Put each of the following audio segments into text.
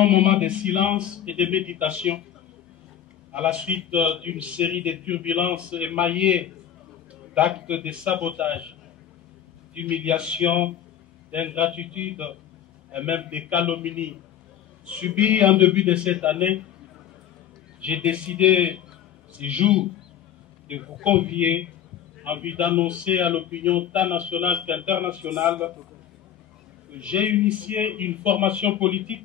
long moment de silence et de méditation à la suite d'une série de turbulences émaillées d'actes de sabotage, d'humiliation, d'ingratitude et même de calomnie subis en début de cette année, j'ai décidé ce jour de vous convier en vue d'annoncer à l'opinion tant nationale qu'internationale que j'ai initié une formation politique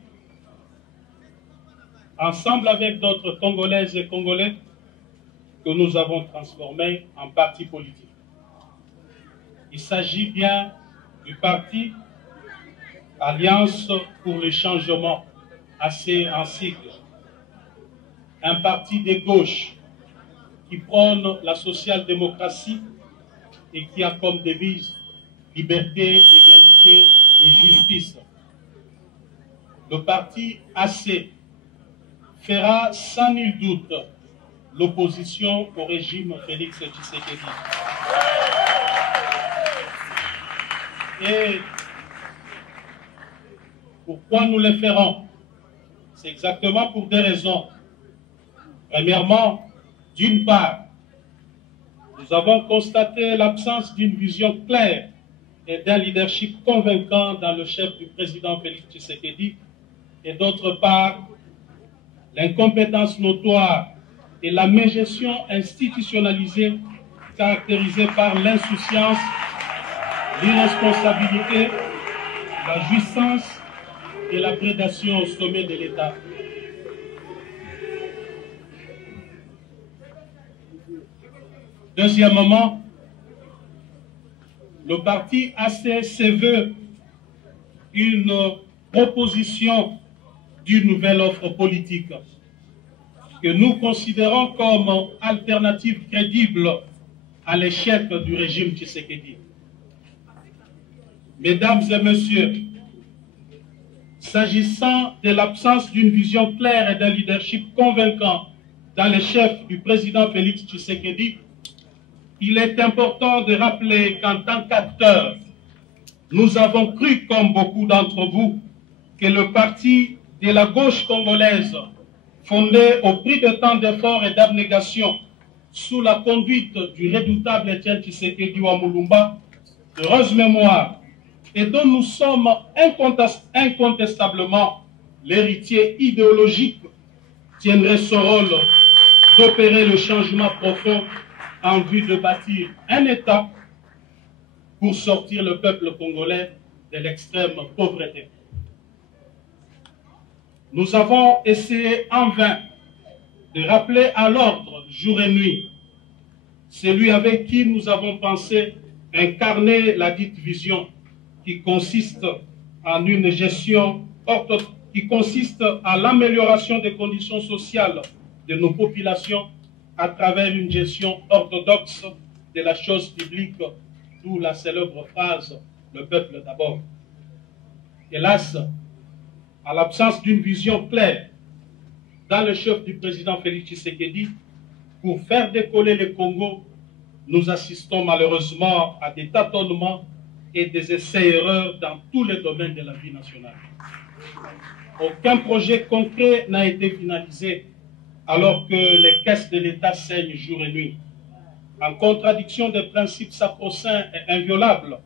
ensemble avec d'autres Congolaises et Congolais que nous avons transformé en parti politique. Il s'agit bien du parti Alliance pour le changement, assez en sigle. Un parti de gauche qui prône la social-démocratie et qui a comme devise liberté, égalité et justice. Le parti AC fera sans nul doute l'opposition au régime Félix Tshisekedi. Et pourquoi nous le ferons? C'est exactement pour deux raisons. Premièrement, d'une part, nous avons constaté l'absence d'une vision claire et d'un leadership convaincant dans le chef du président Félix Tshisekedi, et d'autre part, l'incompétence notoire et la mégestion institutionnalisée caractérisée par l'insouciance, l'irresponsabilité, la jouissance et la prédation au sommet de l'État. Deuxièmement, le parti AC se veut une proposition d'une nouvelle offre politique que nous considérons comme alternative crédible à l'échec du régime Tshisekedi. Mesdames et messieurs, s'agissant de l'absence d'une vision claire et d'un leadership convaincant dans les chefs du président Félix Tshisekedi, il est important de rappeler qu'en tant qu'acteurs, nous avons cru, comme beaucoup d'entre vous, que le parti de la gauche congolaise, fondé au prix de tant d'efforts et d'abnégation, sous la conduite du redoutable Étienne Tshisekedi Wamulumba, d'heureuse mémoire, et dont nous sommes incontestablement l'héritier idéologique, tiendrait ce rôle d'opérer le changement profond en vue de bâtir un État pour sortir le peuple congolais de l'extrême pauvreté. Nous avons essayé en vain de rappeler à l'ordre jour et nuit celui avec qui nous avons pensé incarner la dite vision qui consiste en une gestion qui consiste à l'amélioration des conditions sociales de nos populations à travers une gestion orthodoxe de la chose publique, d'où la célèbre phrase « le peuple d'abord ». Hélas, à l'absence d'une vision claire dans le chef du président Félix Tshisekedi, pour faire décoller le Congo, nous assistons malheureusement à des tâtonnements et des essais-erreurs dans tous les domaines de la vie nationale. Aucun projet concret n'a été finalisé alors que les caisses de l'État saignent jour et nuit, en contradiction des principes sacro-saints et inviolables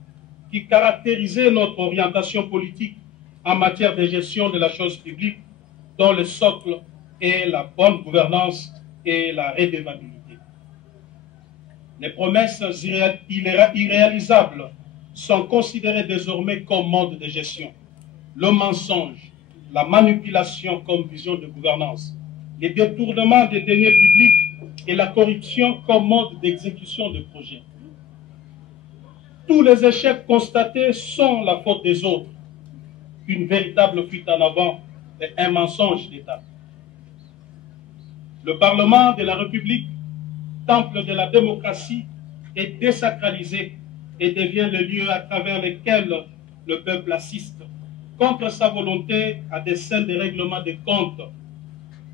qui caractérisaient notre orientation politique en matière de gestion de la chose publique, dont le socle est la bonne gouvernance et la redevabilité. Les promesses irréalisables sont considérées désormais comme mode de gestion. Le mensonge, la manipulation comme vision de gouvernance, les détournements des deniers publics et la corruption comme mode d'exécution de projets. Tous les échecs constatés sont la faute des autres. Une véritable fuite en avant est un mensonge d'État. Le Parlement de la République, temple de la démocratie, est désacralisé et devient le lieu à travers lequel le peuple assiste, contre sa volonté, à des scènes de règlement des comptes,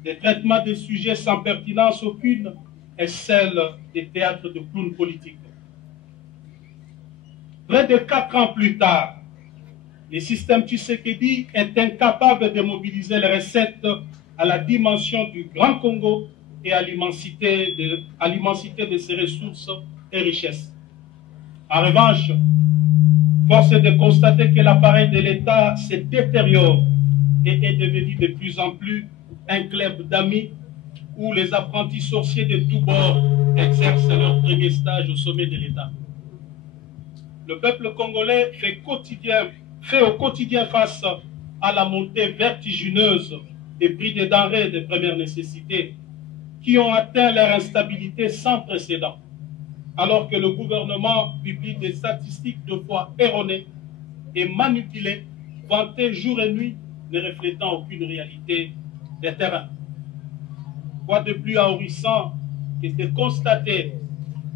des traitements de sujets sans pertinence aucune et celle des théâtres de clowns politiques. Près de 4 ans plus tard, le système Tshisekedi est incapable de mobiliser les recettes à la dimension du Grand Congo et à l'immensité de ses ressources et richesses. En revanche, force est de constater que l'appareil de l'État se détériore et est devenu de plus en plus un club d'amis où les apprentis sorciers de tous bords exercent leur premier stage au sommet de l'État. Le peuple congolais fait au quotidien face à la montée vertigineuse des prix des denrées de première nécessité qui ont atteint leur instabilité sans précédent, alors que le gouvernement publie des statistiques de fois erronées et manipulées, vantées jour et nuit, ne reflétant aucune réalité des terrains. Quoi de plus ahurissant que de constater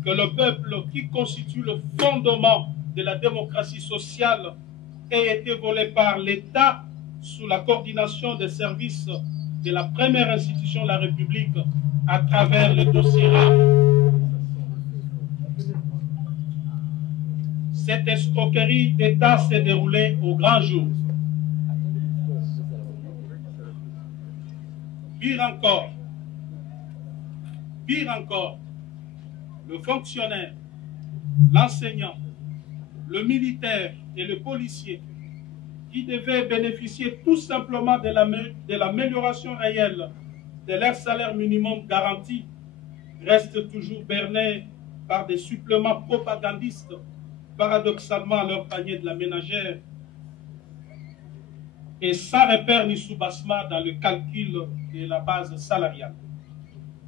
que le peuple qui constitue le fondement de la démocratie sociale ait été volé par l'État sous la coordination des services de la première institution de la République à travers le dossier RAF. Cette escroquerie d'État s'est déroulée au grand jour. Pire encore, le fonctionnaire, l'enseignant, le militaire et le policier qui devaient bénéficier tout simplement de l'amélioration réelle de leur salaire minimum garanti restent toujours bernés par des suppléments propagandistes paradoxalement à leur panier de la ménagère et sans repère ni soubassement dans le calcul de la base salariale.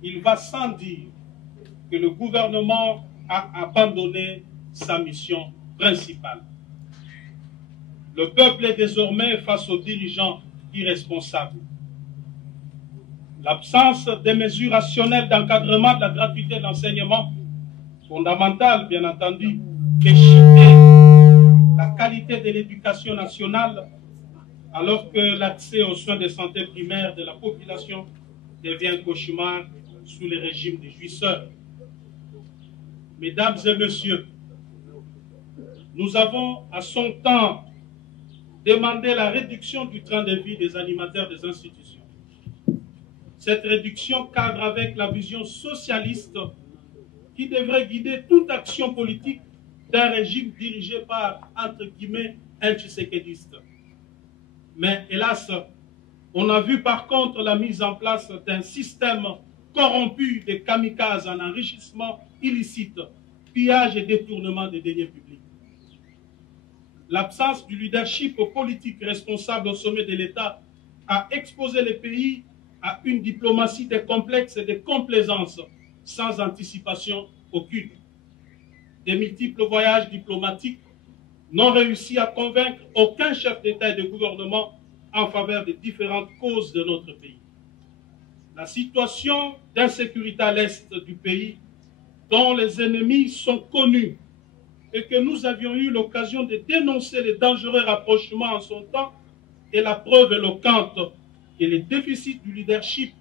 Il va sans dire que le gouvernement a abandonné sa mission principale. Le peuple est désormais face aux dirigeants irresponsables. L'absence de mesures rationnelles d'encadrement de la gratuité de l'enseignement, fondamentale bien entendu, fait chuter la qualité de l'éducation nationale alors que l'accès aux soins de santé primaires de la population devient un cauchemar sous le régime des jouisseurs. Mesdames et messieurs, nous avons à son temps demandé la réduction du train de vie des animateurs des institutions. Cette réduction cadre avec la vision socialiste qui devrait guider toute action politique d'un régime dirigé par, entre guillemets, un tshisekédiste. Mais hélas, on a vu par contre la mise en place d'un système corrompu de kamikazes en enrichissement illicite, pillage et détournement des deniers publics. L'absence du leadership politique responsable au sommet de l'État a exposé le pays à une diplomatie de complexe et de complaisance sans anticipation aucune. Des multiples voyages diplomatiques n'ont réussi à convaincre aucun chef d'État et de gouvernement en faveur des différentes causes de notre pays. La situation d'insécurité à l'est du pays, dont les ennemis sont connus et que nous avions eu l'occasion de dénoncer les dangereux rapprochements en son temps, est la preuve éloquente que les déficits du leadership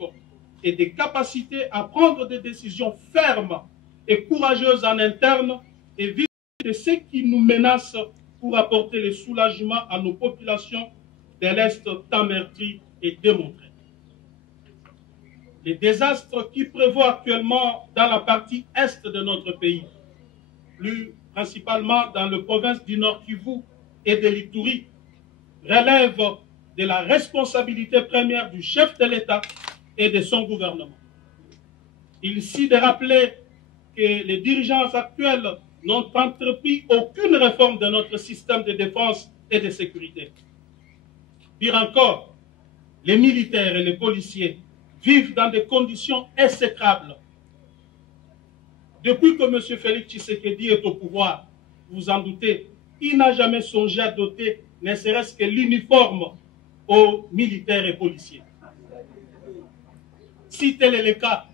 et des capacités à prendre des décisions fermes et courageuses en interne évitent de ce qui nous menace pour apporter le soulagement à nos populations de l'Est tant meurtri et démontré. Les désastres qui prévoient actuellement dans la partie est de notre pays, plus principalement dans la province du Nord Kivu et de l'Ituri, relèvent de la responsabilité première du chef de l'État et de son gouvernement. Il est ici de rappeler que les dirigeants actuels n'ont entrepris aucune réforme de notre système de défense et de sécurité. Pire encore, les militaires et les policiers vivent dans des conditions exécrables. Depuis que M. Félix Tshisekedi est au pouvoir, vous en doutez, il n'a jamais songé à doter ne serait-ce que l'uniforme aux militaires et policiers. Si tel est le cas,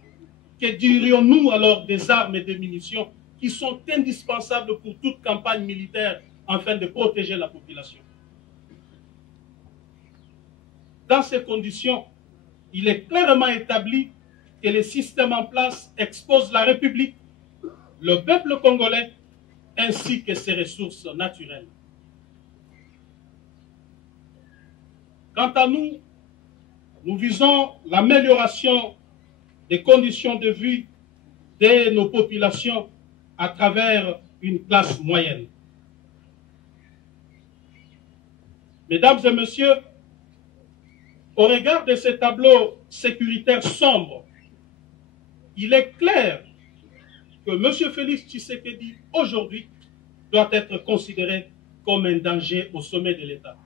que dirions-nous alors des armes et des munitions qui sont indispensables pour toute campagne militaire afin de protéger la population? Dans ces conditions, il est clairement établi que les systèmes en place exposent la République, le peuple congolais, ainsi que ses ressources naturelles. Quant à nous, nous visons l'amélioration des conditions de vie de nos populations à travers une classe moyenne. Mesdames et messieurs, au regard de ce tableau sécuritaire sombre, il est clair que M. Félix Tshisekedi, aujourd'hui, doit être considéré comme un danger au sommet de l'État.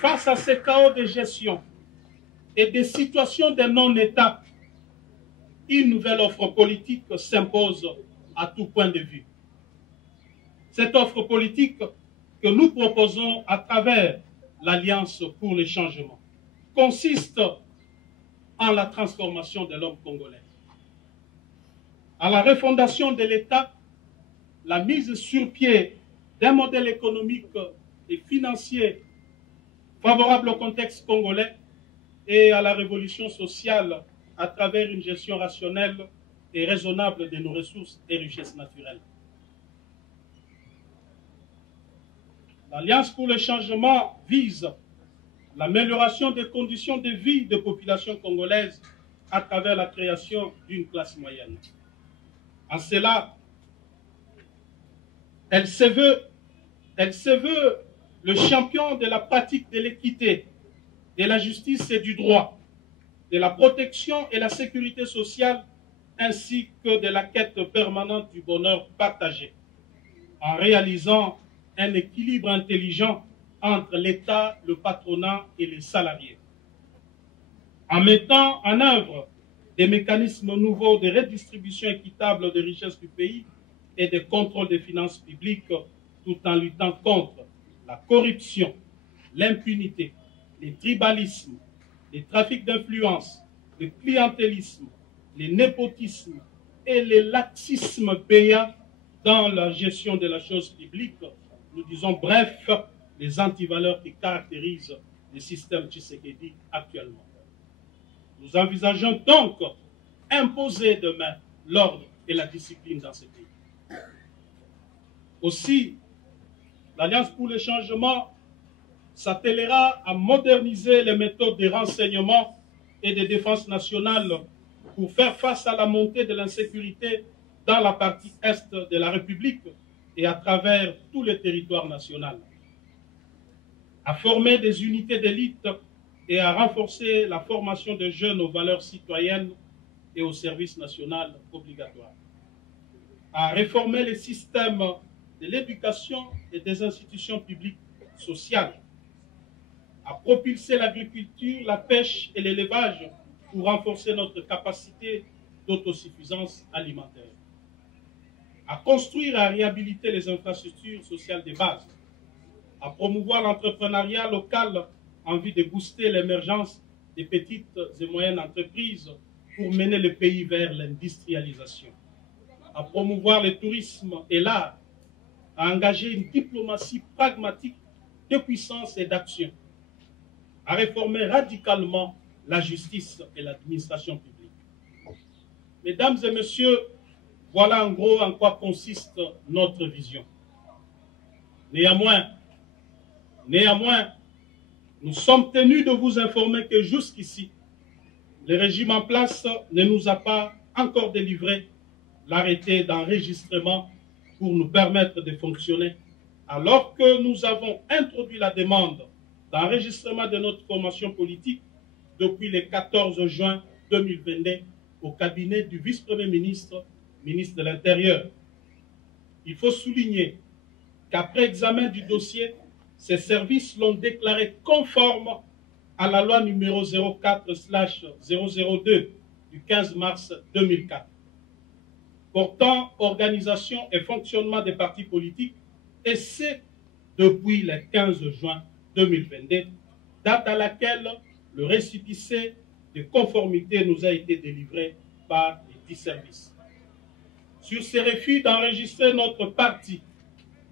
Face à ces chaos de gestion et des situations de non-État, une nouvelle offre politique s'impose à tout point de vue. Cette offre politique que nous proposons à travers l'Alliance pour le changement consiste en la transformation de l'homme congolais, à la refondation de l'État, la mise sur pied d'un modèle économique et financier favorable au contexte congolais et à la révolution sociale à travers une gestion rationnelle et raisonnable de nos ressources et richesses naturelles. L'Alliance pour le changement vise l'amélioration des conditions de vie des populations congolaises à travers la création d'une classe moyenne. En cela, elle se veut le champion de la pratique de l'équité, de la justice et du droit, de la protection et la sécurité sociale, ainsi que de la quête permanente du bonheur partagé, en réalisant un équilibre intelligent entre l'État, le patronat et les salariés. En mettant en œuvre des mécanismes nouveaux de redistribution équitable des richesses du pays et de contrôle des finances publiques, tout en luttant contre la corruption, l'impunité, les tribalismes, les trafics d'influence, le clientélisme, les népotismes et les laxismes payants dans la gestion de la chose publique. Nous disons bref, les antivaleurs qui caractérisent le système Tshisekedi actuellement. Nous envisageons donc imposer demain l'ordre et la discipline dans ce pays. Aussi, l'Alliance pour le changement s'attellera à moderniser les méthodes de renseignement et de défense nationale pour faire face à la montée de l'insécurité dans la partie est de la République et à travers tout le territoire national, à former des unités d'élite et à renforcer la formation des jeunes aux valeurs citoyennes et au service national obligatoire, à réformer les systèmes de l'éducation et des institutions publiques sociales, à propulser l'agriculture, la pêche et l'élevage pour renforcer notre capacité d'autosuffisance alimentaire, à construire et à réhabiliter les infrastructures sociales de base, à promouvoir l'entrepreneuriat local en vue de booster l'émergence des petites et moyennes entreprises pour mener le pays vers l'industrialisation, à promouvoir le tourisme et l'art, à engager une diplomatie pragmatique de puissance et d'action, à réformer radicalement la justice et l'administration publique. Mesdames et messieurs, voilà en gros en quoi consiste notre vision. Néanmoins, nous sommes tenus de vous informer que jusqu'ici, le régime en place ne nous a pas encore délivré l'arrêté d'enregistrement pour nous permettre de fonctionner, alors que nous avons introduit la demande d'enregistrement de notre formation politique depuis le 14 juin 2022 au cabinet du vice-premier ministre, ministre de l'Intérieur. Il faut souligner qu'après examen du dossier, ces services l'ont déclaré conforme à la loi numéro 04/002 du 15 mars 2004, portant organisation et fonctionnement des partis politiques, et c'est depuis le 15 juin 2022, date à laquelle le récépissé de conformité nous a été délivré par les 10 services. Sur ces refus d'enregistrer notre parti,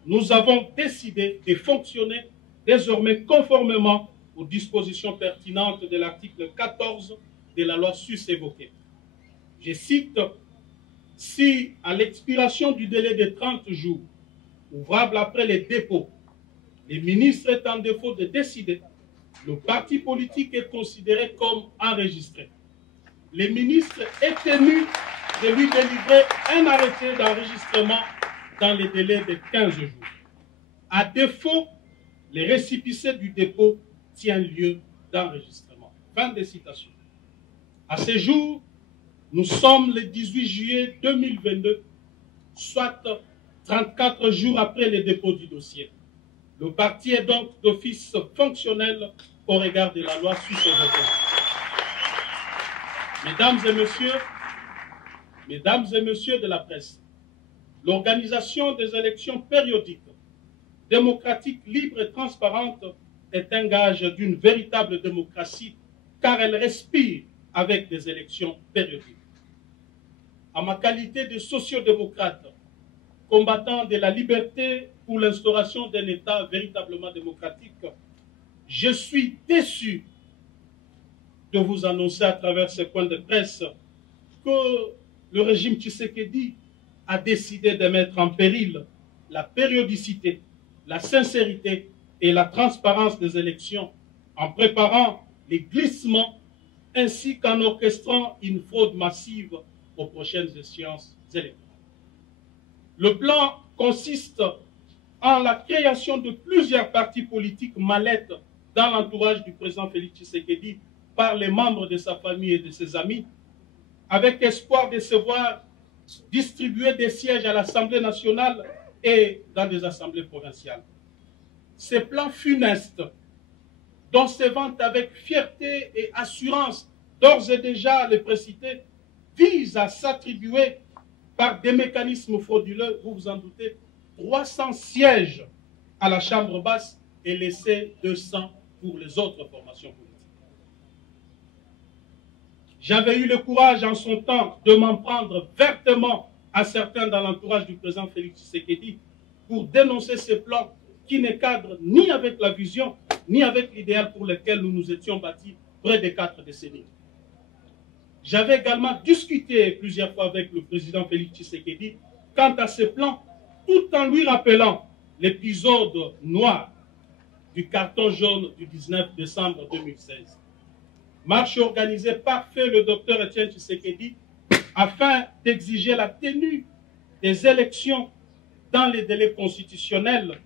nous avons décidé de fonctionner désormais conformément aux dispositions pertinentes de l'article 14 de la loi sus-évoquée. Je cite: si à l'expiration du délai de 30 jours, ouvrable après les dépôts, les ministres étant en défaut de décider, le parti politique est considéré comme enregistré. Les ministres est tenu de lui délivrer un arrêté d'enregistrement dans les délais de 15 jours. À défaut, les récépissés du dépôt tiennent lieu d'enregistrement. Fin de citation. À ce jour, nous sommes le 18 juillet 2022, soit 34 jours après le dépôt du dossier. Le parti est donc d'office fonctionnel au regard de la loi suisse européenne. Mesdames et messieurs de la presse, l'organisation des élections périodiques, démocratiques, libres et transparentes est un gage d'une véritable démocratie car elle respire avec des élections périodiques. En ma qualité de sociodémocrate, combattant de la liberté pour l'instauration d'un État véritablement démocratique, je suis déçu de vous annoncer à travers ce point de presse que le régime Tshisekedi a décidé de mettre en péril la périodicité, la sincérité et la transparence des élections en préparant les glissements ainsi qu'en orchestrant une fraude massive aux prochaines échéances électorales. Le plan consiste en la création de plusieurs partis politiques mallettes dans l'entourage du président Félix Tshisekedi par les membres de sa famille et de ses amis, avec espoir de se voir distribuer des sièges à l'Assemblée nationale et dans des assemblées provinciales. Ces plans funestes, dont se vante avec fierté et assurance d'ores et déjà les précités, visent à s'attribuer par des mécanismes frauduleux, vous vous en doutez, 300 sièges à la Chambre basse et laisser 200 pour les autres formations politiques. J'avais eu le courage en son temps de m'en prendre vertement à certains dans l'entourage du président Félix Tshisekedi pour dénoncer ces plans qui ne cadrent ni avec la vision, ni avec l'idéal pour lequel nous nous étions bâtis près de 4 décennies. J'avais également discuté plusieurs fois avec le président Félix Tshisekedi quant à ces plans, tout en lui rappelant l'épisode noir du carton jaune du 19 décembre 2016. Marche organisée par le docteur Etienne Tshisekedi afin d'exiger la tenue des élections dans les délais constitutionnels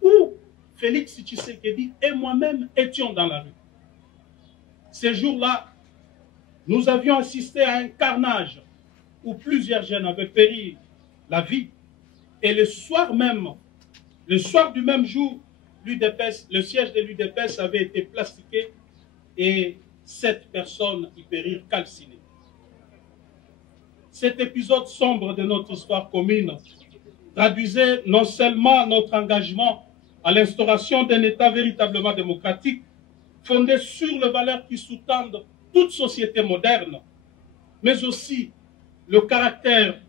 où Félix Tshisekedi et moi-même étions dans la rue. Ces jours-là, nous avions assisté à un carnage où plusieurs jeunes avaient péri la vie. Et le soir du même jour, le siège de l'UDPS avait été plastiqué et 7 personnes y périrent calcinées. Cet épisode sombre de notre histoire commune traduisait non seulement notre engagement à l'instauration d'un État véritablement démocratique, fondé sur les valeurs qui sous-tendent toute société moderne, mais aussi le caractère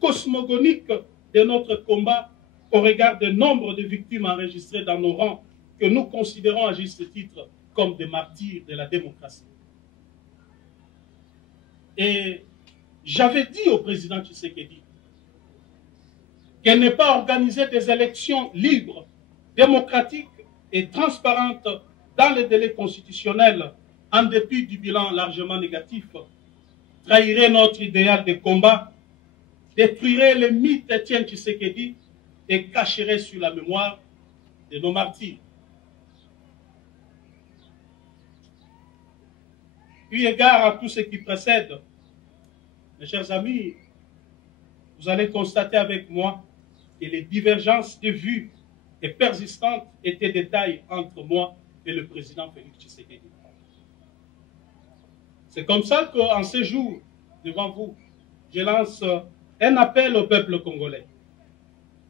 cosmogonique de notre combat au regard du nombre de victimes enregistrées dans nos rangs que nous considérons à juste titre comme des martyrs de la démocratie. Et j'avais dit au président Tshisekedi qu'elle n'est pas organisée des élections libres, démocratiques et transparentes dans les délais constitutionnels, en dépit du bilan largement négatif, trahirait notre idéal de combat, détruirait le mythe d'Etienne Tshisekedi et cacherait sur la mémoire de nos martyrs. Eu égard à tout ce qui précède, mes chers amis, vous allez constater avec moi que les divergences de vues et persistantes étaient des tailles entre moi et le président Félix Tshisekedi. C'est comme ça qu'en ce jour, devant vous, je lance un appel au peuple congolais,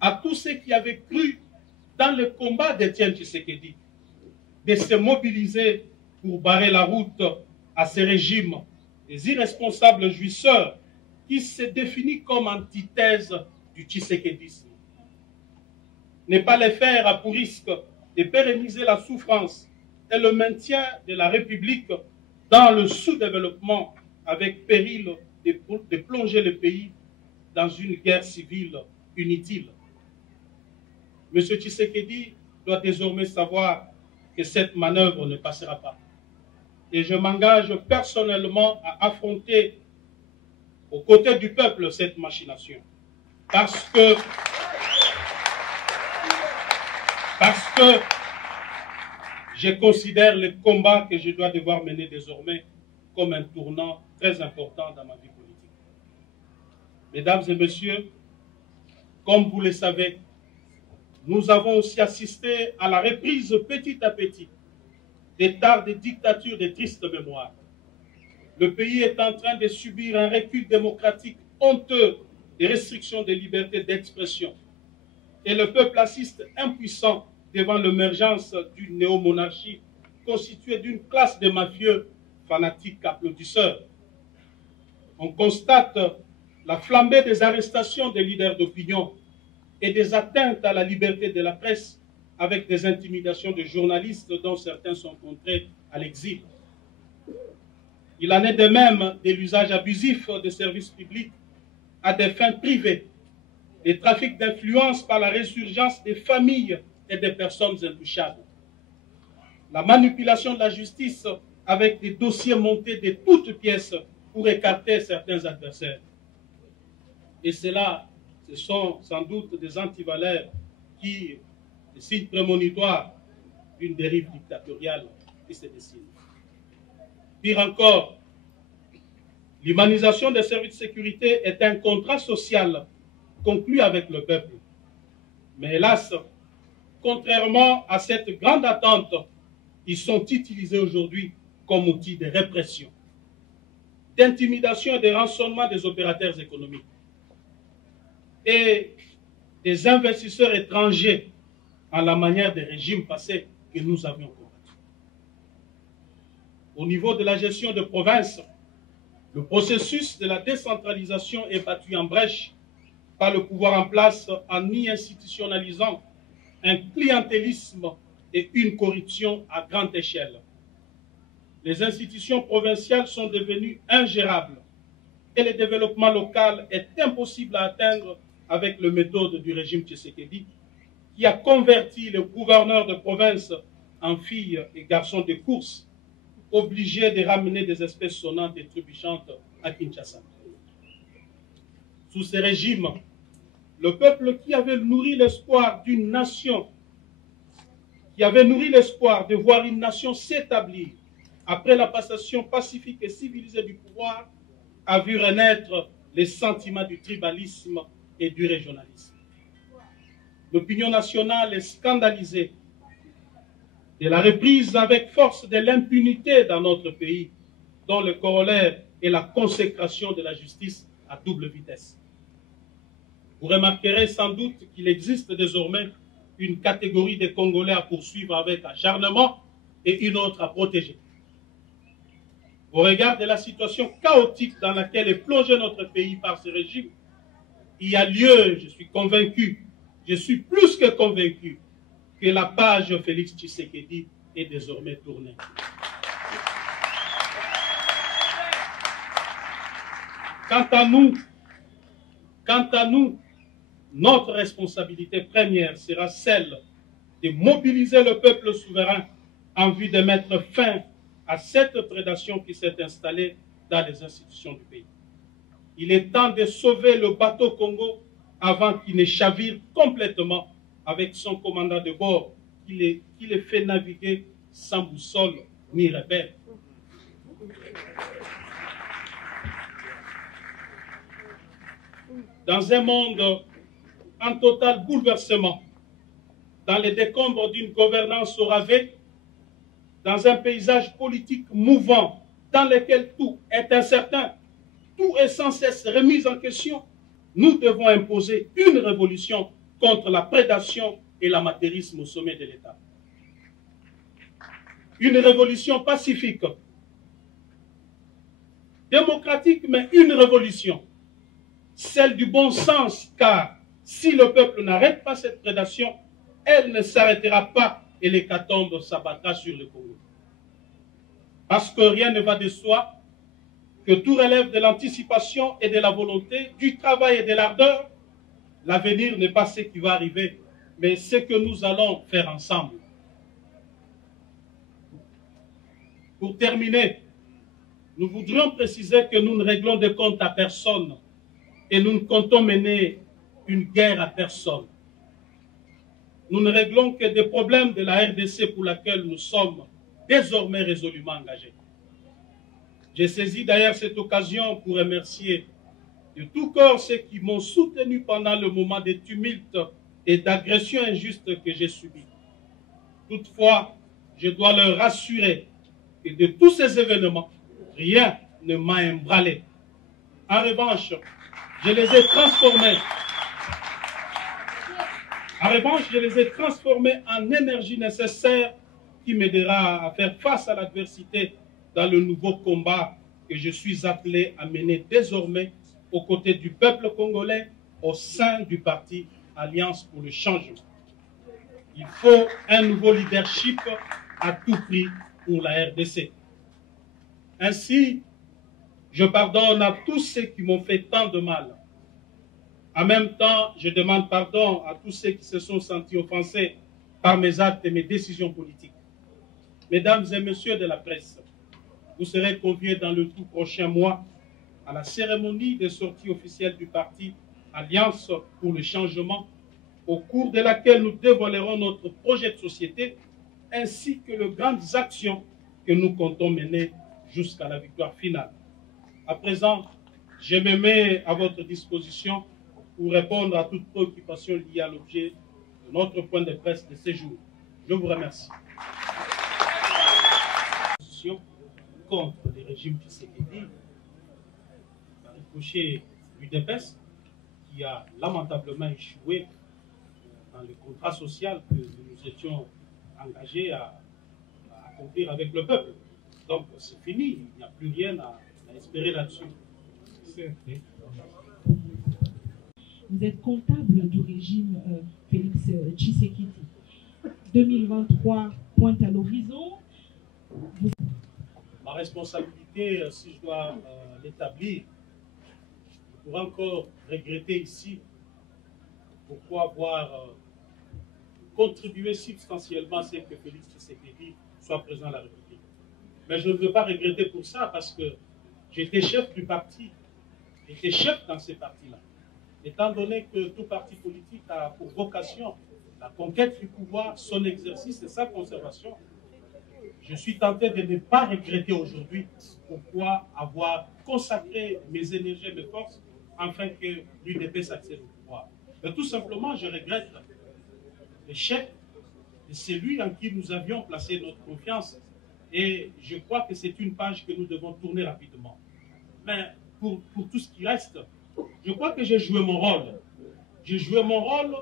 à tous ceux qui avaient cru dans le combat d'Etienne Tshisekedi, de se mobiliser pour barrer la route à ces régimes, des irresponsables jouisseurs qui se définissent comme antithèse du tshisekédisme. Ne pas les faire à pour risque de pérenniser la souffrance et le maintien de la République dans le sous-développement avec péril de plonger le pays dans une guerre civile inutile. M. Tshisekedi doit désormais savoir que cette manœuvre ne passera pas. Et je m'engage personnellement à affronter aux côtés du peuple cette machination. Parce que je considère le combat que je dois devoir mener désormais comme un tournant très important dans ma vie politique. Mesdames et messieurs, comme vous le savez, nous avons aussi assisté à la reprise petit à petit des tares de dictatures de triste mémoire. Le pays est en train de subir un recul démocratique honteux des restrictions des libertés d'expression. Et le peuple assiste impuissant devant l'émergence d'une néomonarchie constituée d'une classe de mafieux fanatiques applaudisseurs. On constate la flambée des arrestations des leaders d'opinion et des atteintes à la liberté de la presse avec des intimidations de journalistes dont certains sont contraints à l'exil. Il en est de même de l'usage abusif des services publics à des fins privées, des trafics d'influence par la résurgence des familles et des personnes intouchables, la manipulation de la justice avec des dossiers montés de toutes pièces pour écarter certains adversaires. Et cela, ce sont sans doute des antivaleurs qui, des signes prémonitoires d'une dérive dictatoriale qui se dessine. Pire encore, l'humanisation des services de sécurité est un contrat social conclu avec le peuple. Mais hélas, contrairement à cette grande attente, ils sont utilisés aujourd'hui comme outil de répression, d'intimidation et de rançonnement des opérateurs économiques et des investisseurs étrangers à la manière des régimes passés que nous avions combattus. Au niveau de la gestion de provinces, le processus de la décentralisation est battu en brèche par le pouvoir en place en y institutionnalisant un clientélisme et une corruption à grande échelle. Les institutions provinciales sont devenues ingérables et le développement local est impossible à atteindre avec les méthodes du régime Tshisekedi, qui a converti les gouverneurs de province en filles et garçons de course, obligés de ramener des espèces sonnantes et trébuchantes à Kinshasa. Sous ces régimes, le peuple qui avait nourri l'espoir d'une nation, qui avait nourri l'espoir de voir une nation s'établir après la passation pacifique et civilisée du pouvoir, a vu renaître les sentiments du tribalisme et du régionalisme. L'opinion nationale est scandalisée de la reprise avec force de l'impunité dans notre pays, dont le corollaire est la consécration de la justice à double vitesse. Vous remarquerez sans doute qu'il existe désormais une catégorie de Congolais à poursuivre avec acharnement et une autre à protéger. Au regard de la situation chaotique dans laquelle est plongé notre pays par ce régime, il y a lieu, je suis convaincu, je suis plus que convaincu, que la page Félix Tshisekedi est désormais tournée. Quant à nous, notre responsabilité première sera celle de mobiliser le peuple souverain en vue de mettre fin à cette prédation qui s'est installée dans les institutions du pays. Il est temps de sauver le bateau Congo avant qu'il ne chavire complètement avec son commandant de bord qui les fait naviguer sans boussole ni repère. Dans un monde en total bouleversement, dans les décombres d'une gouvernance au rabais, dans un paysage politique mouvant, dans lequel tout est incertain, tout est sans cesse remis en question, nous devons imposer une révolution contre la prédation et l'amateurisme au sommet de l'État. Une révolution pacifique, démocratique, mais une révolution, celle du bon sens, car si le peuple n'arrête pas cette prédation, elle ne s'arrêtera pas et l'hécatombe s'abattra sur le Congo. Parce que rien ne va de soi, que tout relève de l'anticipation et de la volonté, du travail et de l'ardeur. L'avenir n'est pas ce qui va arriver, mais ce que nous allons faire ensemble. Pour terminer, nous voudrions préciser que nous ne réglons des comptes à personne et nous ne comptons mener une guerre à personne. Nous ne réglons que des problèmes de la RDC pour laquelle nous sommes désormais résolument engagés. J'ai saisi d'ailleurs cette occasion pour remercier de tout cœur ceux qui m'ont soutenu pendant le moment des tumultes et d'agressions injustes que j'ai subis. Toutefois, je dois leur rassurer que de tous ces événements, rien ne m'a ébranlé. En revanche, je les ai transformés en énergie nécessaire qui m'aidera à faire face à l'adversité dans le nouveau combat que je suis appelé à mener désormais aux côtés du peuple congolais au sein du parti Alliance pour le changement. Il faut un nouveau leadership à tout prix pour la RDC. Ainsi, je pardonne à tous ceux qui m'ont fait tant de mal. En même temps, je demande pardon à tous ceux qui se sont sentis offensés par mes actes et mes décisions politiques. Mesdames et messieurs de la presse, vous serez conviés dans le tout prochain mois à la cérémonie de sortie officielle du parti Alliance pour le changement, au cours de laquelle nous dévoilerons notre projet de société ainsi que les grandes actions que nous comptons mener jusqu'à la victoire finale. À présent, je me mets à votre disposition pour répondre à toute préoccupation liée à l'objet de notre point de presse de ce jour. Je vous remercie. Contre les régimes qui s'est dit, ricochet l'UDPS, qui a lamentablement échoué dans le contrat social que nous étions engagés à accomplir avec le peuple. Donc c'est fini, il n'y a plus rien à espérer là-dessus. Vous êtes comptable du régime Félix Tshisekedi. 2023 pointe à l'horizon. Ma responsabilité, si je dois l'établir, je pourrais encore regretter ici pourquoi avoir contribué substantiellement à ce que Félix Tshisekedi soit président de la République. Mais je ne veux pas regretter pour ça parce que j'étais chef du parti, j'étais chef dans ces partis-là. Étant donné que tout parti politique a pour vocation la conquête du pouvoir, son exercice et sa conservation, je suis tenté de ne pas regretter aujourd'hui pourquoi avoir consacré mes énergies et mes forces afin que l'UDPS accède au pouvoir. Mais tout simplement, je regrette l'échec de celui en qui nous avions placé notre confiance et je crois que c'est une page que nous devons tourner rapidement. Mais pour tout ce qui reste, je crois que j'ai joué mon rôle. J'ai joué mon rôle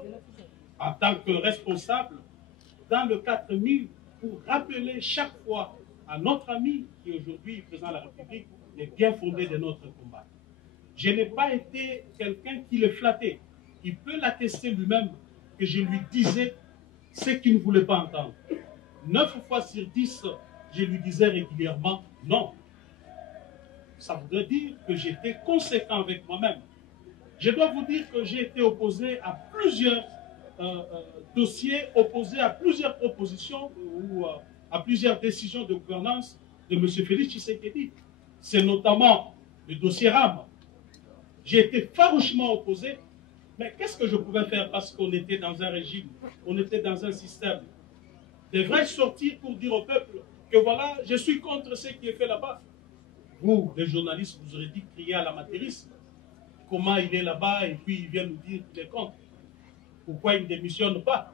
en tant que responsable dans le 4000 pour rappeler chaque fois à notre ami qui est aujourd'hui président de la République les bien fondés de notre combat. Je n'ai pas été quelqu'un qui le flattait. Il peut l'attester lui-même que je lui disais ce qu'il ne voulait pas entendre. 9 fois sur 10, je lui disais régulièrement non. Ça voudrait dire que j'étais conséquent avec moi-même. Je dois vous dire que j'ai été opposé à plusieurs dossiers, opposé à plusieurs propositions ou à plusieurs décisions de gouvernance de M. Félix Tshisekedi. C'est notamment le dossier RAM. J'ai été farouchement opposé, mais qu'est-ce que je pouvais faire parce qu'on était dans un régime, on était dans un système. Devrais-je sortir pour dire au peuple que voilà, je suis contre ce qui est fait là-bas? Vous, les journalistes, vous aurez dit crier à l'amateurisme. Comment il est là-bas et puis il vient nous dire qu'il est contre. Pourquoi il ne démissionne pas?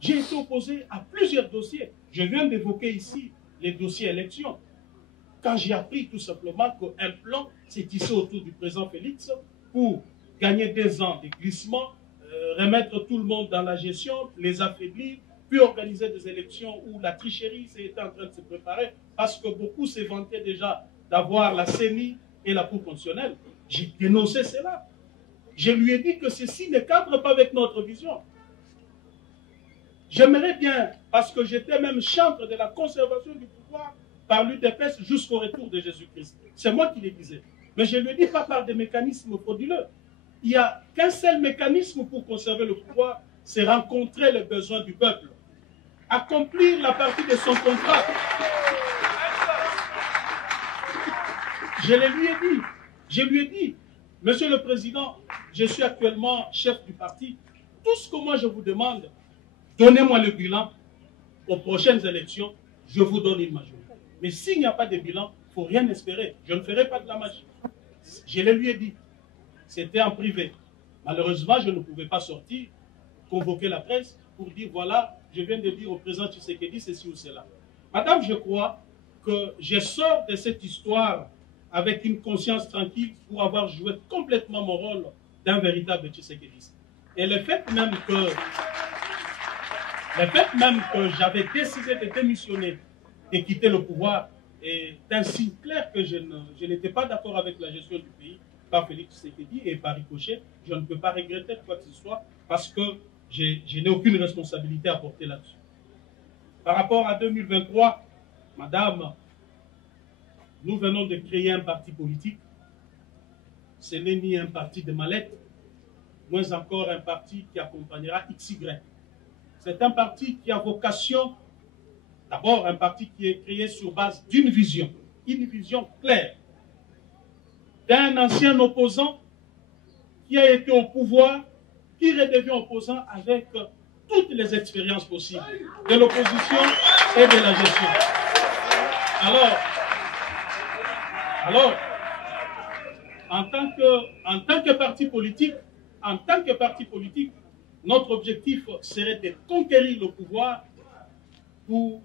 J'ai été opposé à plusieurs dossiers. Je viens d'évoquer ici les dossiers élections. Quand j'ai appris tout simplement qu'un plan s'est tissé autour du président Félix pour gagner 2 ans de glissement, remettre tout le monde dans la gestion, les affaiblir, puis organiser des élections où la tricherie était en train de se préparer parce que beaucoup se vantaient déjà d'avoir la CENI et la Cour constitutionnelle. J'ai dénoncé cela. Je lui ai dit que ceci ne cadre pas avec notre vision. J'aimerais bien, parce que j'étais même chantre de la conservation du pouvoir par l'UDPS jusqu'au retour de Jésus-Christ. C'est moi qui le disais. Mais je ne le dis pas par des mécanismes frauduleux. Il n'y a qu'un seul mécanisme pour conserver le pouvoir, c'est rencontrer les besoins du peuple, accomplir la partie de son contrat. Je lui ai dit, Monsieur le Président, je suis actuellement chef du parti. Tout ce que moi je vous demande, donnez-moi le bilan. Aux prochaines élections, je vous donne une majorité. Mais s'il n'y a pas de bilan, il ne faut rien espérer. Je ne ferai pas de la magie. Je le lui ai dit. C'était en privé. Malheureusement, je ne pouvais pas sortir, convoquer la presse pour dire, voilà, je viens de dire au président Tshisekedi ceci ou cela. Madame, je crois que je sors de cette histoire avec une conscience tranquille pour avoir joué complètement mon rôle d'un véritable Tshisekedi. Et le fait même que j'avais décidé de démissionner et quitter le pouvoir est un signe clair que je n'étais pas d'accord avec la gestion du pays par Félix Tshisekedi et par ricochet. Je ne peux pas regretter quoi que ce soit parce que je n'ai aucune responsabilité à porter là-dessus. Par rapport à 2023, madame, nous venons de créer un parti politique. Ce n'est ni un parti de mallette, moins encore un parti qui accompagnera XY. C'est un parti qui a vocation, d'abord un parti qui est créé sur base d'une vision, une vision claire, d'un ancien opposant qui a été au pouvoir, qui redevient opposant avec toutes les expériences possibles de l'opposition et de la gestion. Alors, en tant que parti politique, notre objectif serait de conquérir le pouvoir pour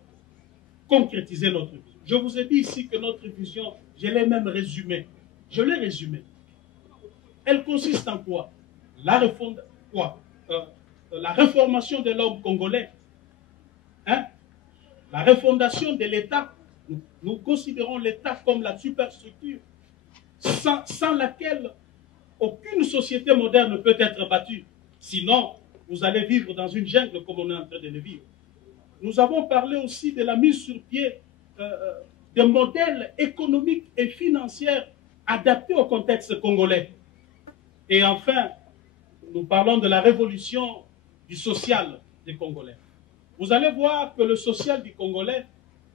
concrétiser notre vision. Je vous ai dit ici que notre vision, je l'ai même résumée. Je l'ai résumée. Elle consiste en quoi? La réformation de l'homme congolais. La refondation de l'État. Nous considérons l'État comme la superstructure sans laquelle aucune société moderne ne peut être battue. Sinon, vous allez vivre dans une jungle comme on est en train de le vivre. Nous avons parlé aussi de la mise sur pied de modèles économiques et financiers adaptés au contexte congolais. Et enfin, nous parlons de la révolution du social des Congolais. Vous allez voir que le social du Congolais,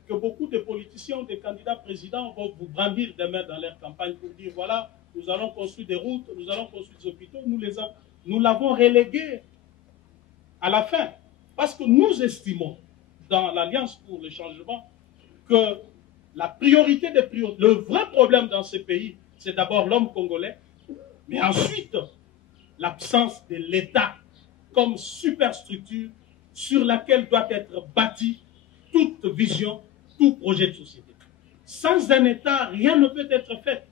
que beaucoup de politiciens, des candidats présidents vont vous brandir demain dans leur campagne pour dire, voilà, nous allons construire des routes, nous allons construire des hôpitaux, nous l'avons relégué à la fin. Parce que nous estimons, dans l'Alliance pour le changement, que la priorité des priorités, le vrai problème dans ce pays, c'est d'abord l'homme congolais, mais ensuite, l'absence de l'État comme superstructure sur laquelle doit être bâtie toute vision, tout projet de société. Sans un État, rien ne peut être fait.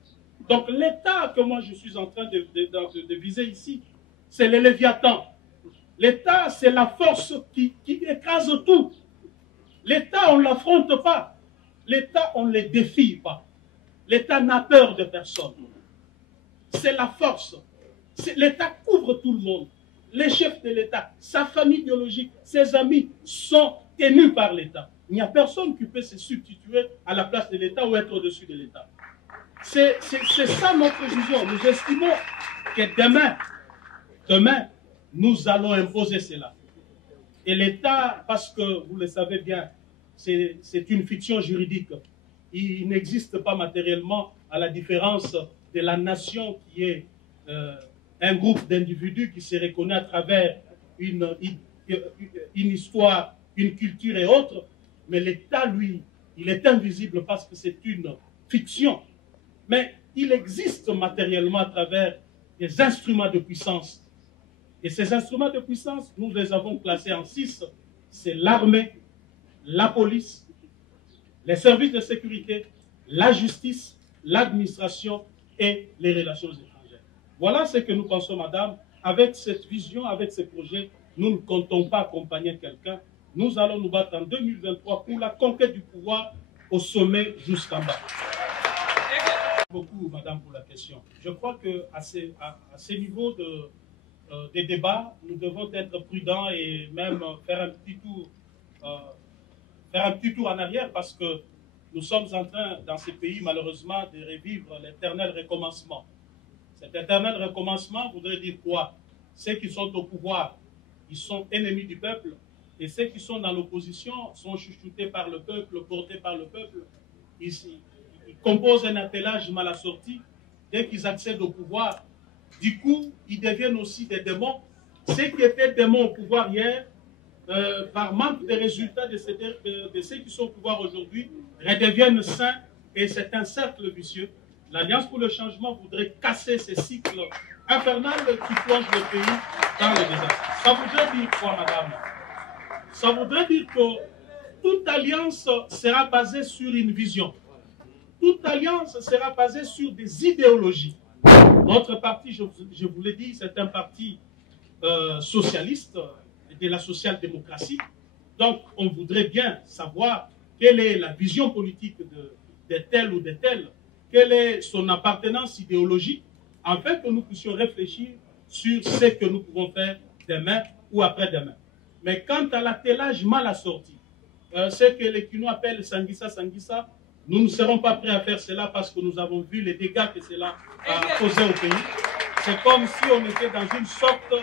Donc l'État que moi je suis en train de viser ici, c'est le Léviathan. L'État, c'est la force qui écrase tout. L'État, on ne l'affronte pas. L'État, on ne le défie pas. L'État n'a peur de personne. C'est la force. L'État couvre tout le monde. Les chefs de l'État, sa famille biologique, ses amis sont tenus par l'État. Il n'y a personne qui peut se substituer à la place de l'État ou être au-dessus de l'État. C'est ça notre vision. Nous estimons que demain, nous allons imposer cela. Et l'État, parce que vous le savez bien, c'est une fiction juridique. Il n'existe pas matériellement, à la différence de la nation qui est un groupe d'individus qui se reconnaît à travers une histoire, une culture et autres. Mais l'État, lui, il est invisible parce que c'est une fiction. Mais il existe matériellement à travers des instruments de puissance. Et ces instruments de puissance, nous les avons classés en 6. C'est l'armée, la police, les services de sécurité, la justice, l'administration et les relations étrangères. Voilà ce que nous pensons, madame. Avec cette vision, avec ces projets, nous ne comptons pas accompagner quelqu'un. Nous allons nous battre en 2023 pour la conquête du pouvoir au sommet jusqu'en bas. Merci beaucoup, madame, pour la question. Je crois qu'à ces niveaux des débats, nous devons être prudents et même faire un petit tour en arrière parce que nous sommes en train, dans ces pays, malheureusement, de revivre l'éternel recommencement. Cet éternel recommencement voudrait dire quoi? Ceux qui sont au pouvoir, ils sont ennemis du peuple. Et ceux qui sont dans l'opposition sont chouchoutés par le peuple, portés par le peuple. Ils composent un attelage mal assorti. Dès qu'ils accèdent au pouvoir, du coup, ils deviennent aussi des démons. Ceux qui étaient démons au pouvoir hier, par manque de résultats de ceux qui sont au pouvoir aujourd'hui, redeviennent saints et c'est un cercle vicieux. L'Alliance pour le changement voudrait casser ces cycles infernaux qui plongent le pays dans le désastre. Ça voudrait dire quoi, madame? Ça voudrait dire que toute alliance sera basée sur une vision. Toute alliance sera basée sur des idéologies. Notre parti, je vous l'ai dit, c'est un parti socialiste, de la social-démocratie. Donc, on voudrait bien savoir quelle est la vision politique de tel ou de tel, quelle est son appartenance idéologique, afin que nous puissions réfléchir sur ce que nous pouvons faire demain ou après-demain. Mais quant à l'attelage mal assorti, ce que les Kino appellent Sanguissa, Sanguissa, nous ne serons pas prêts à faire cela parce que nous avons vu les dégâts que cela a causé au pays. C'est comme si on était dans une sorte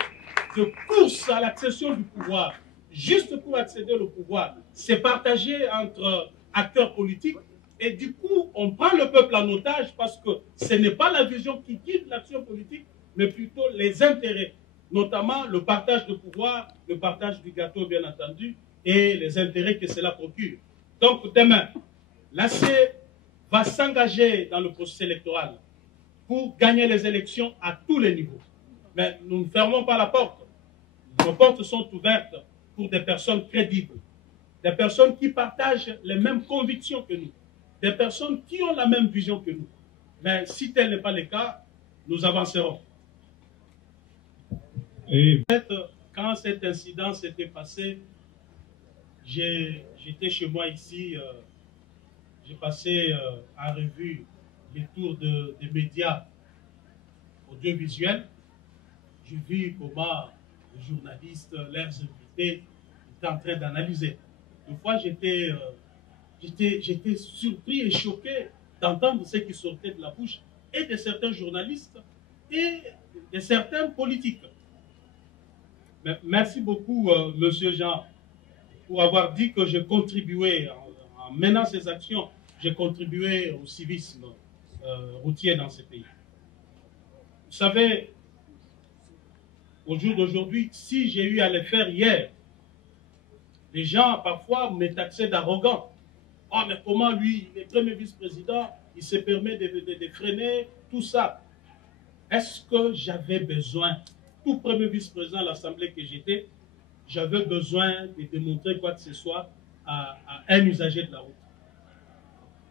de course à l'accession du pouvoir. Juste pour accéder au pouvoir, c'est partagé entre acteurs politiques et du coup, on prend le peuple en otage parce que ce n'est pas la vision qui guide l'action politique, mais plutôt les intérêts, notamment le partage de pouvoir, le partage du gâteau, bien entendu, et les intérêts que cela procure. Donc, demain, l'AC va s'engager dans le processus électoral pour gagner les élections à tous les niveaux. Mais nous ne fermons pas la porte. Nos portes sont ouvertes pour des personnes crédibles, des personnes qui partagent les mêmes convictions que nous, des personnes qui ont la même vision que nous. Mais si tel n'est pas le cas, nous avancerons. Et quand cet incident s'était passé, j'étais chez moi ici, j'ai passé en revue les tours des médias audiovisuels. J'ai vu comment les journalistes, leurs invités, étaient en train d'analyser. Une fois, j'étais surpris et choqué d'entendre ce qui sortait de la bouche et de certains journalistes et de certains politiques. Mais merci beaucoup, Monsieur Jean, pour avoir dit que j'ai contribué, en menant ces actions, j'ai contribué au civisme routier dans ce pays. Vous savez, au jour d'aujourd'hui, si j'ai eu à le faire hier, les gens parfois me taxaient d'arrogant. Ah, mais comment lui, il est premier vice-président, il se permet de freiner tout ça? Est-ce que j'avais besoin, tout premier vice-président à l'Assemblée que j'étais, j'avais besoin de démontrer quoi que ce soit à un usager de la route?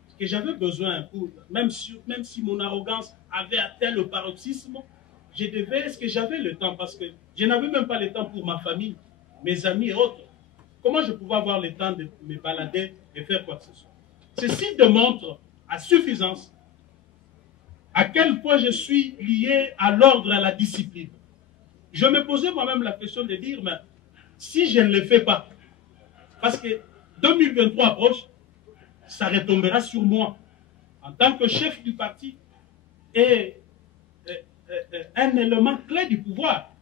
Ce que j'avais besoin, même si mon arrogance avait atteint le paroxysme, est-ce que j'avais le temps? Parce que je n'avais même pas le temps pour ma famille, mes amis et autres. Comment je pouvais avoir le temps de me balader et faire quoi que ce soit? Ceci démontre à suffisance à quel point je suis lié à l'ordre et à la discipline. Je me posais moi-même la question de dire, mais si je ne le fais pas, parce que 2023 approche, ça retombera sur moi en tant que chef du parti et un élément clé du pouvoir.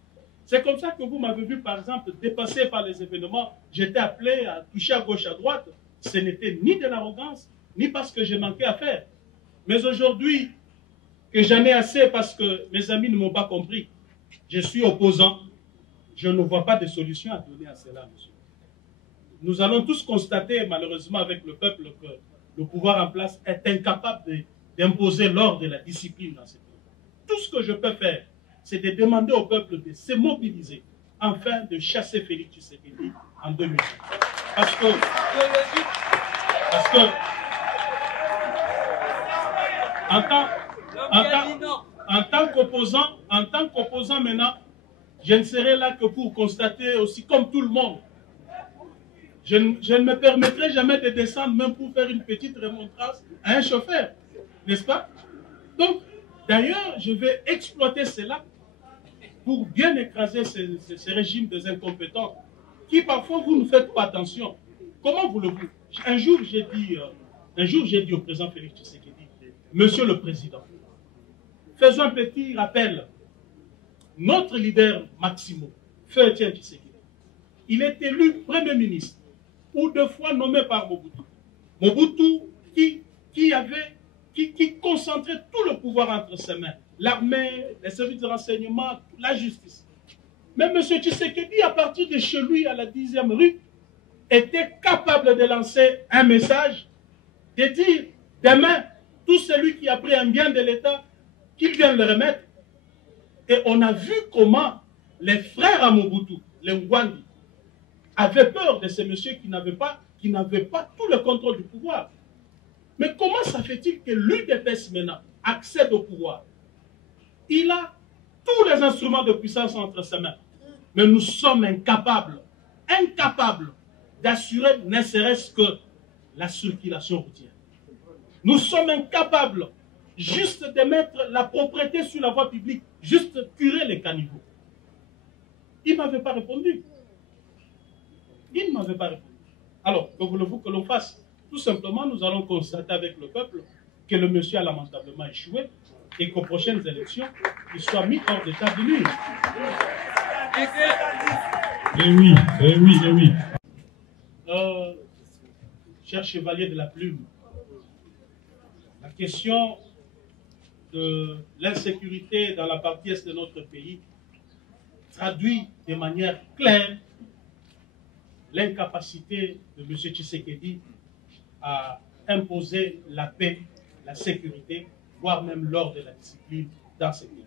C'est comme ça que vous m'avez vu, par exemple, dépassé par les événements. J'étais appelé à toucher à gauche, à droite. Ce n'était ni de l'arrogance, ni parce que j'ai manqué à faire. Mais aujourd'hui, que j'en ai assez parce que mes amis ne m'ont pas compris, je suis opposant. Je ne vois pas de solution à donner à cela, monsieur. Nous allons tous constater, malheureusement, avec le peuple, que le pouvoir en place est incapable d'imposer l'ordre et la discipline dans ce pays. Tout ce que je peux faire, c'est de demander au peuple de se mobiliser afin de chasser Félix Tshisekedi en 2000. Parce que en tant qu'opposant maintenant, je ne serai là que pour constater aussi comme tout le monde. Je ne me permettrai jamais de descendre même pour faire une petite remontrance à un chauffeur, n'est-ce pas? Donc, d'ailleurs, je vais exploiter cela pour bien écraser ce régime des incompétents qui parfois vous ne faites pas attention. Comment voulez-vous? Un jour, j'ai dit au président Félix Tshisekedi, Monsieur le Président, faisons un petit rappel. Notre leader Maximo, Feu Etienne Tshisekedi, il est élu Premier ministre, ou 2 fois nommé par Mobutu. Mobutu qui concentrait tout le pouvoir entre ses mains. L'armée, les services de renseignement, la justice. Mais M. Tshisekedi, à partir de chez lui, à la 10e rue, était capable de lancer un message, de dire, demain, tout celui qui a pris un bien de l'État, qu'il vienne le remettre. Et on a vu comment les frères à Mobutu, les Ngwandi, avaient peur de ces messieurs qui n'avaient pas tout le contrôle du pouvoir. Mais comment ça fait-il que l'UDPS maintenant accède au pouvoir? Il a tous les instruments de puissance entre ses mains. Mais nous sommes incapables d'assurer ne serait-ce que la circulation routière. Nous sommes incapables juste de mettre la propriété sur la voie publique, juste curer les caniveaux. Il ne m'avait pas répondu. Il ne m'avait pas répondu. Alors, que voulez-vous que l'on fasse? Tout simplement, nous allons constater avec le peuple que le monsieur a lamentablement échoué et qu'aux prochaines élections, il soit mis hors d'état de nuire. Eh oui. Cher chevalier de la plume, la question de l'insécurité dans la partie est de notre pays traduit de manière claire l'incapacité de M. Tshisekedi à imposer la paix, la sécurité, voire même l'ordre de la discipline dans ce pays.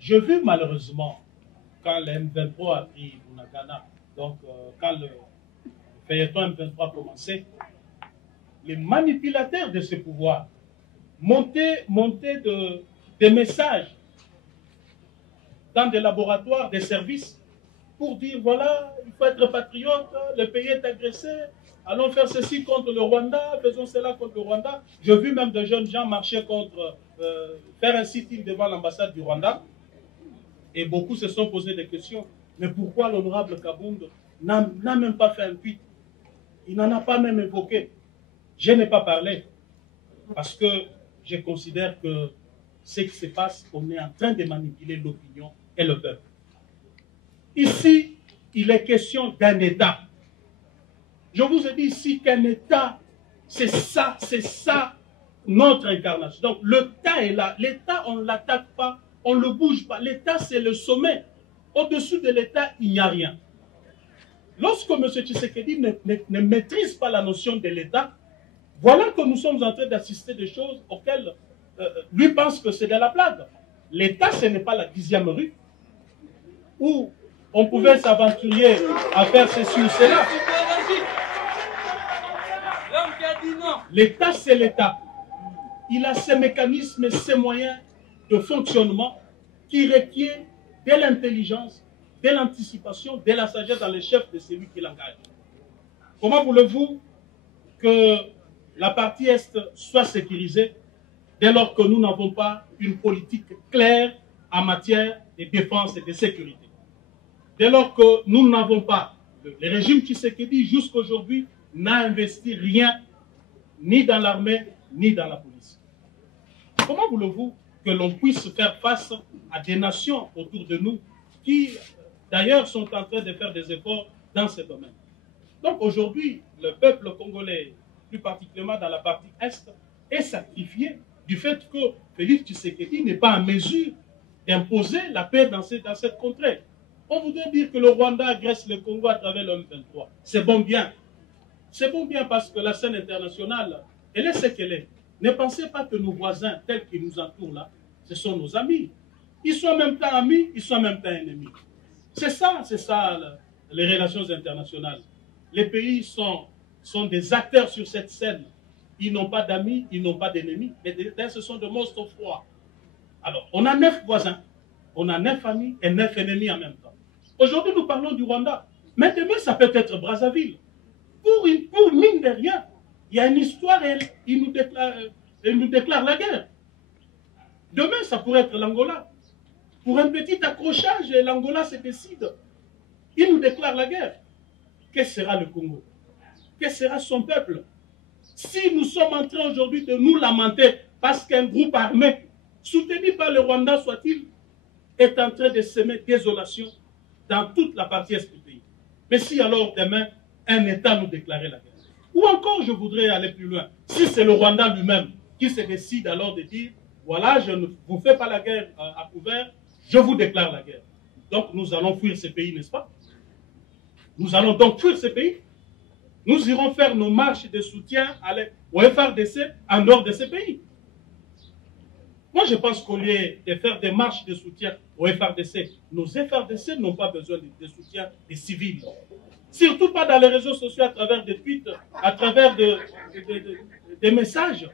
J'ai vu malheureusement, quand le M23 a pris Bunagana, donc quand le feuilleton M23 a commencé, les manipulateurs de ce pouvoir montaient des messages dans des laboratoires, des services, pour dire voilà, il faut être patriote, le pays est agressé, allons faire ceci contre le Rwanda, faisons cela contre le Rwanda. J'ai vu même de jeunes gens marcher contre, faire un sit-in devant l'ambassade du Rwanda. Et beaucoup se sont posé des questions. Mais pourquoi l'honorable Kabound n'a même pas fait un tweet? Il n'en a pas même évoqué. Je n'ai pas parlé. Parce que je considère que ce qui se passe, on est en train de manipuler l'opinion et le peuple. Ici, il est question d'un État. Je vous ai dit ici qu'un État, c'est ça notre incarnation. Donc l'État est là. L'État, on ne l'attaque pas, on ne le bouge pas. L'État, c'est le sommet. Au-dessus de l'État, il n'y a rien. Lorsque M. Tshisekedi ne maîtrise pas la notion de l'État, voilà que nous sommes en train d'assister des choses auxquelles lui pense que c'est de la blague. L'État, ce n'est pas la 10e rue où on pouvait s'aventurer à faire ceci ou cela. L'État, c'est l'État. Il a ses mécanismes et ses moyens de fonctionnement qui requièrent de l'intelligence, de l'anticipation, de la sagesse dans les chefs de celui qui l'engage. Comment voulez-vous que la partie Est soit sécurisée dès lors que nous n'avons pas une politique claire en matière de défense et de sécurité? Dès lors que nous n'avons pas, le régime Tshisekedi jusqu'à aujourd'hui n'a investi rien, ni dans l'armée, ni dans la police. Comment voulez-vous que l'on puisse faire face à des nations autour de nous qui, d'ailleurs, sont en train de faire des efforts dans ce domaine? Donc aujourd'hui, le peuple congolais, plus particulièrement dans la partie Est, est sacrifié du fait que Félix Tshisekedi n'est pas en mesure d'imposer la paix dans cette contrée. On voudrait dire que le Rwanda agresse le Congo à travers le M23. C'est bon bien. C'est bon bien parce que la scène internationale, elle est ce qu'elle est. Ne pensez pas que nos voisins, tels qu'ils nous entourent là, ce sont nos amis. Ils sont en même temps amis, ils sont en même temps ennemis. C'est ça les relations internationales. Les pays sont des acteurs sur cette scène. Ils n'ont pas d'amis, ils n'ont pas d'ennemis, mais ce sont de monstres froids. Alors, on a 9 voisins, on a 9 amis et 9 ennemis en même temps. Aujourd'hui, nous parlons du Rwanda. Mais demain, ça peut être Brazzaville. Pour mine de rien, il y a une histoire et il nous déclare la guerre. Demain, ça pourrait être l'Angola. Pour un petit accrochage, l'Angola se décide. Il nous déclare la guerre. Que sera le Congo? Que sera son peuple? Si nous sommes en train aujourd'hui de nous lamenter parce qu'un groupe armé, soutenu par le Rwanda soit-il, est en train de semer désolation dans toute la partie est du pays. Mais si alors demain, un État nous déclarait la guerre, ou encore je voudrais aller plus loin, si c'est le Rwanda lui-même qui se décide alors de dire, voilà, je ne vous fais pas la guerre à couvert, je vous déclare la guerre. Donc nous allons fuir ces pays, n'est-ce pas? Nous allons donc fuir ces pays. Nous irons faire nos marches de soutien au FRDC en dehors de ces pays. Moi, je pense qu'au lieu de faire des marches de soutien au FRDC, nos FRDC n'ont pas besoin de soutien des civils. Surtout pas dans les réseaux sociaux, à travers des tweets, à travers des messages.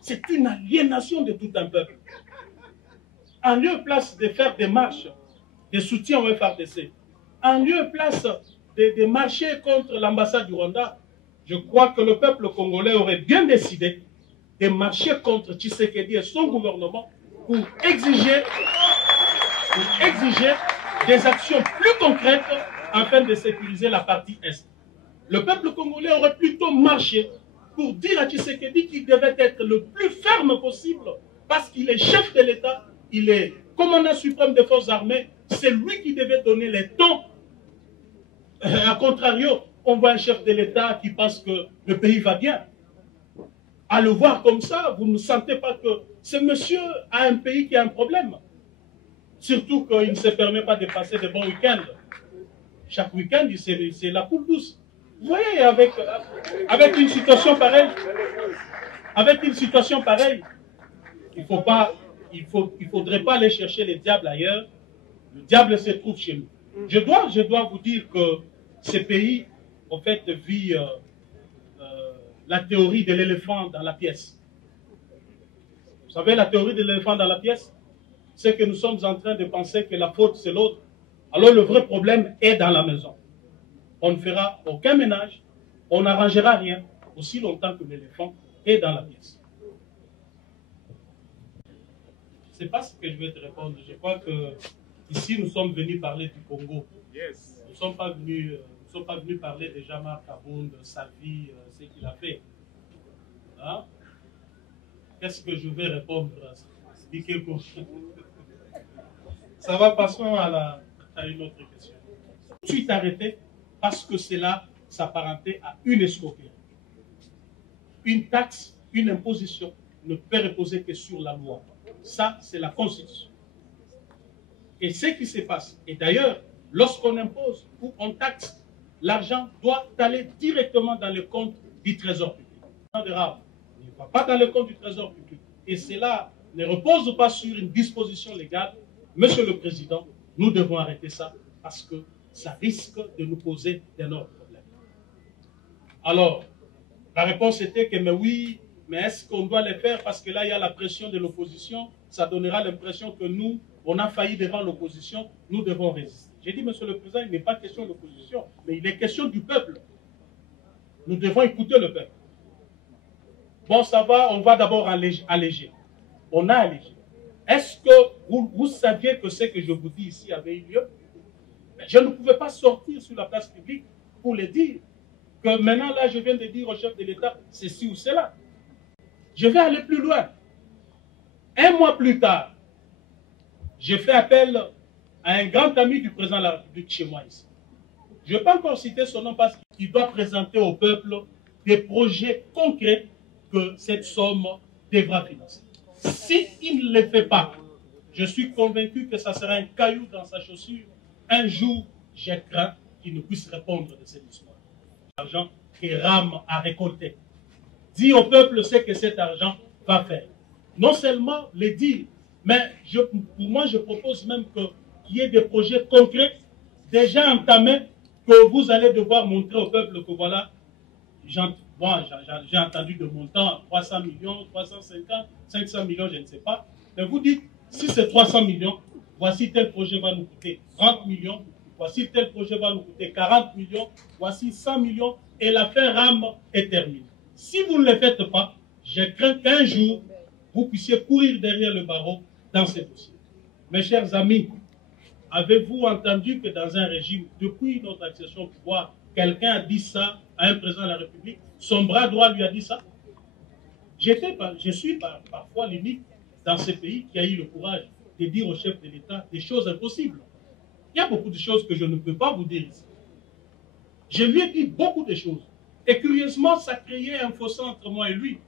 C'est une aliénation de tout un peuple. En lieu et place de faire des marches de soutien au FRDC, en lieu et place de marcher contre l'ambassade du Rwanda, je crois que le peuple congolais aurait bien décidé de marcher contre Tshisekedi et son gouvernement pour exiger des actions plus concrètes afin de sécuriser la partie Est. Le peuple congolais aurait plutôt marché pour dire à Tshisekedi qu'il devait être le plus ferme possible parce qu'il est chef de l'État, il est commandant suprême des forces armées, c'est lui qui devait donner les tons. A contrario, on voit un chef de l'État qui pense que le pays va bien. À le voir comme ça, vous ne sentez pas que ce monsieur a un pays qui a un problème. Surtout qu'il ne se permet pas de passer de bons week-ends. Chaque week-end, c'est la poule douce. Vous voyez, avec une situation pareille, il ne faudrait pas aller chercher les diables ailleurs. Le diable se trouve chez nous. Je dois vous dire que ces pays, en fait, vivent la théorie de l'éléphant dans la pièce. Vous savez, la théorie de l'éléphant dans la pièce, c'est que nous sommes en train de penser que la faute, c'est l'autre. Alors le vrai problème est dans la maison. On ne fera aucun ménage, on n'arrangera rien aussi longtemps que l'éléphant est dans la pièce. Je ne sais pas ce que je vais te répondre. Je crois que ici, nous sommes venus parler du Congo. Yes. Nous ne sommes pas venus parler de Jean-Marc Aboun, de sa vie, ce qu'il a fait. Hein? Qu'est-ce que je vais répondre à ça? Ça va, passons à une autre question. Tout de suite arrêté parce que cela s'apparentait à une escroquerie. Une taxe, une imposition ne peut reposer que sur la loi. Ça, c'est la Constitution. Et ce qui se passe, et d'ailleurs, lorsqu'on impose ou on taxe, l'argent doit aller directement dans le compte du Trésor public. Il ne va pas dans le compte du Trésor public. Et cela ne repose pas sur une disposition légale. Monsieur le Président, nous devons arrêter ça parce que ça risque de nous poser d'énormes problèmes. Alors, la réponse était que mais oui, mais est-ce qu'on doit le faire parce que là, il y a la pression de l'opposition, ça donnera l'impression que nous, on a failli devant l'opposition, nous devons résister. J'ai dit, Monsieur le Président, il n'est pas question de l'opposition, mais il est question du peuple. Nous devons écouter le peuple. Bon, ça va, on va d'abord alléger. On a allégé. Est-ce que vous saviez que ce que je vous dis ici avait eu lieu? Je ne pouvais pas sortir sur la place publique pour le dire. Que maintenant, là, je viens de dire au chef de l'État, ceci ou cela. Je vais aller plus loin. Un mois plus tard, j'ai fait appel à un grand ami du président de la République chez moi ici. Je ne vais pas encore citer son nom parce qu'il doit présenter au peuple des projets concrets que cette somme devra financer. S'il ne le fait pas, je suis convaincu que ça sera un caillou dans sa chaussure. Un jour, j'ai craint qu'il ne puisse répondre de cette histoire. L'argent que RAM a récolté. Dis au peuple ce que cet argent va faire. Non seulement le dire, mais pour moi, je propose même qu'il y ait des projets concrets déjà entamés que vous allez devoir montrer au peuple que voilà, j'ai entendu de montant 300 millions, 350, 500 millions, je ne sais pas. Mais vous dites, si c'est 300 millions, voici tel projet va nous coûter 30 millions, voici tel projet va nous coûter 40 millions, voici 100 millions, et l'affaire RAM est terminée. Si vous ne le faites pas, je crains qu'un jour, vous puissiez courir derrière le barreau dans ces dossiers. Mes chers amis, avez-vous entendu que dans un régime, depuis notre accession au pouvoir, quelqu'un a dit ça à un président de la République? Son bras droit lui a dit ça? Je suis parfois l'unique dans ce pays qui a eu le courage de dire au chef de l'État des choses impossibles. Il y a beaucoup de choses que je ne peux pas vous dire ici. Je lui ai dit beaucoup de choses. Et curieusement, ça créait un fossé entre moi et lui.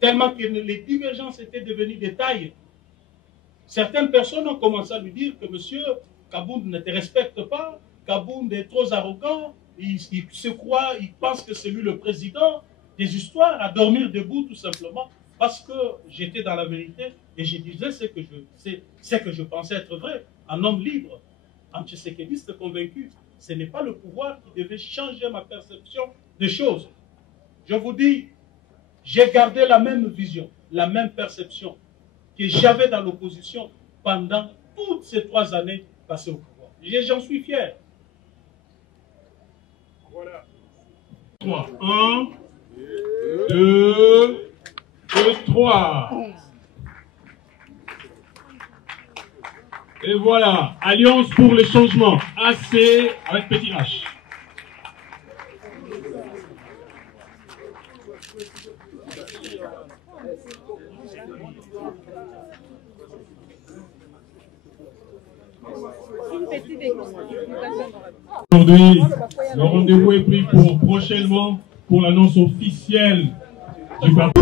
Tellement que les divergences étaient devenues des tailles. Certaines personnes ont commencé à lui dire que monsieur Kabound ne te respecte pas, Kabound est trop arrogant, il se croit, il pense que c'est lui le président. Des histoires à dormir debout tout simplement parce que j'étais dans la vérité et je disais ce que je pensais être vrai. Un homme libre, un tshisekéliste convaincu. Ce n'est pas le pouvoir qui devait changer ma perception des choses. Je vous dis, j'ai gardé la même vision, la même perception que j'avais dans l'opposition pendant toutes ces 3 années passées au pouvoir. J'en suis fier. Voilà. 3. 1, 2 et 3. Et voilà, Alliance pour le changement, AC avec petit H. Aujourd'hui, le rendez-vous est pris pour prochainement pour l'annonce officielle du parti.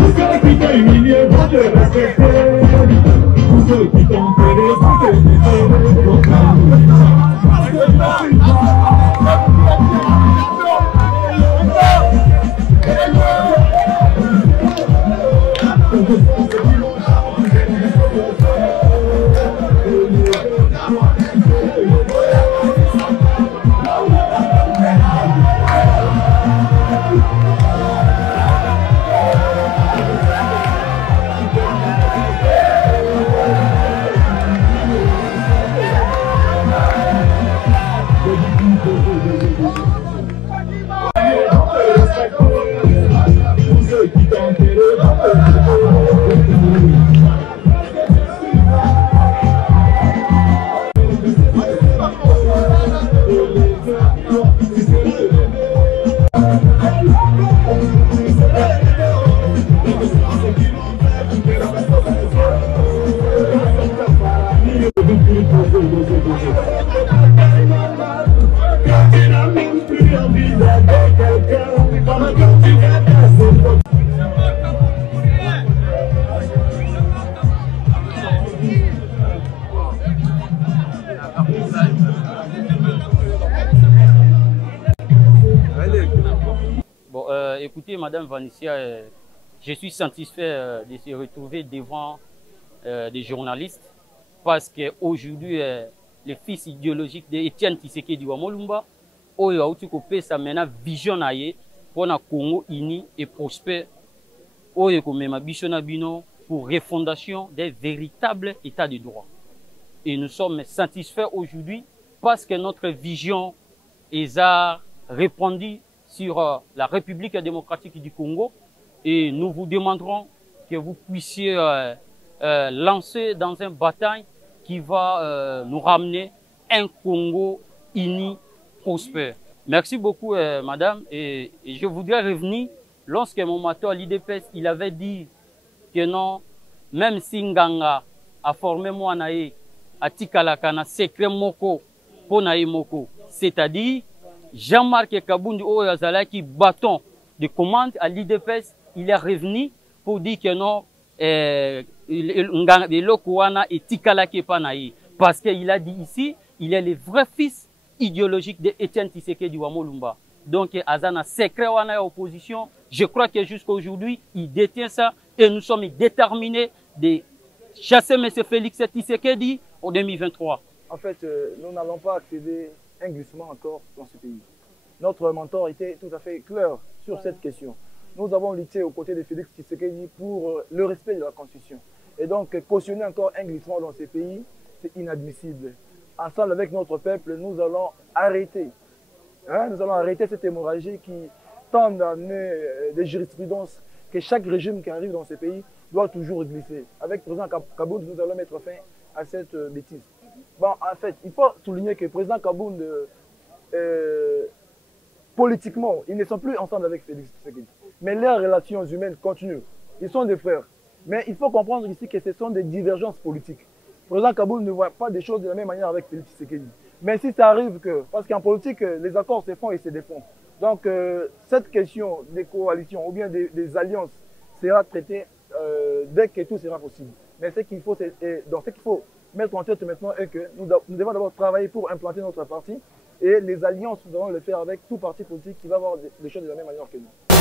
Bon, écoutez, Madame Vanicia, je suis satisfait de se retrouver devant des journalistes parce qu'aujourd'hui, le fils idéologique d'Etienne Tshisekedi wa Molumba, oyo auti kopesa mena vision na ye pour na Congo uni et prospère, oyo komema biso na bino pour refondation des véritables états de droit. Et nous sommes satisfaits aujourd'hui parce que notre vision est répandue sur la République démocratique du Congo et nous vous demanderons que vous puissiez lancer dans une bataille qui va nous ramener un Congo uni, prospère. Merci beaucoup, madame. Et je voudrais revenir, lorsque mon matin à l'IDPS, il avait dit que non, même si Nganga a formé moi nae, a tikalakana secret moko, ponae moko, c'est-à-dire Jean-Marc Kabound Oyazalaki bâton de commande à l'IDPS, il est revenu pour dire que non, parce qu'il a dit ici, il est le vrai fils idéologique d'Etienne Tshisekedi wa Molumba. Donc, Azana secret wana opposition, je crois que jusqu'à aujourd'hui, il détient ça et nous sommes déterminés de chasser M. Félix Tshisekedi en 2023. En fait, nous n'allons pas accéder un glissement encore dans ce pays. Notre mentor était tout à fait clair sur cette question. Nous avons lutté aux côtés de Félix Tshisekedi pour le respect de la Constitution. Et donc, cautionner encore un glissement dans ce pays, c'est inadmissible. Ensemble avec notre peuple, nous allons arrêter. Nous allons arrêter cette hémorragie qui tend à amener des jurisprudences que chaque régime qui arrive dans ce pays doit toujours glisser. Avec le président Kabound, nous allons mettre fin à cette bêtise. Bon, en fait, il faut souligner que le président Kabound, politiquement, ils ne sont plus ensemble avec Félix Tshisekedi. Mais leurs relations humaines continuent. Ils sont des frères. Mais il faut comprendre ici que ce sont des divergences politiques. Le président Kabound ne voit pas des choses de la même manière avec Félix Tshisekedi. Mais si ça arrive que, parce qu'en politique, les accords se font et se défont. Donc, cette question des coalitions ou bien des alliances sera traitée dès que tout sera possible. Mais ce qu'il faut, mettre en tête maintenant est que nous devons d'abord travailler pour implanter notre parti et les alliances, nous devons le faire avec tout parti politique qui va avoir les choses de la même manière que nous.